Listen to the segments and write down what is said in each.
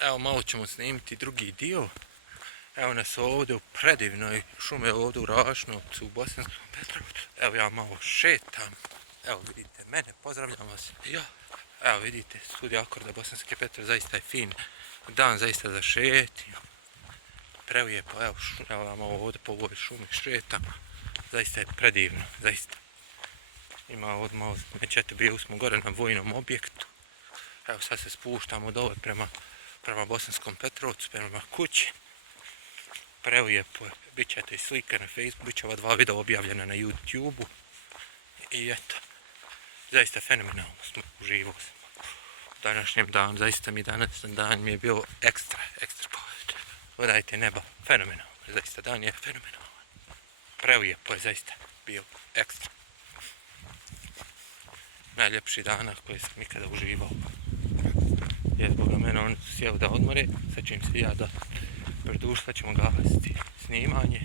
Evo malo ćemo snimiti drugi dio. Evo nas ovdje u predivnoj šumi ovdje u Rašnovcu u Bosanskom Petrovcu. Evo ja malo šetam. Evo vidite mene, pozdravljam vas. Ja. Evo vidite studij akorda Bosanske Petrovce, zaista je fin dan, zaista za šetnju. Prelijepo, evo ja malo ovdje po ovoj šumi šetam. Zaista je predivno, zaista. Ima ovdje malo smećete, bili smo gore na vojnom objektu. Evo sad se spuštamo dole prema Bosanskom Petrovcu, prema kući. Prelijepo je, bit ćete i slike na Facebooku, bit će ova 2 videa objavljena na YouTube-u. I eto, zaista fenomenalno smo, uživali smo u današnjem danu, zaista mi današnji dan mi je bilo ekstra pogled. Gledajte neba, fenomenalno, zaista dan je fenomenalan. Prelijepo je zaista bio ekstra. Najljepši dana koji sam ikada uživao. Jer zbog mene oni su sjeli da odmore, sad će im se ja da predušla, ćemo gasiti snimanje.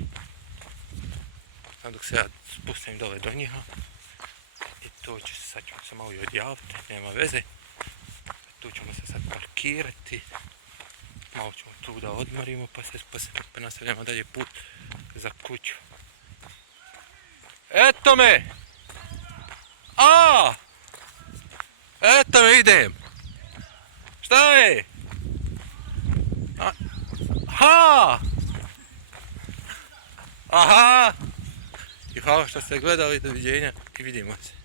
Dok se ja spustim dole do njiha. I to će se, sad ćemo se malo i odjaviti, nema veze. Tu ćemo se sad parkirati. Malo ćemo tu da odmorimo pa nastavljamo dalje put za kuću. Eto me! Eto me, idem! Šta je? Aha! I hvala što ste gledali, doviđenja i vidimo se.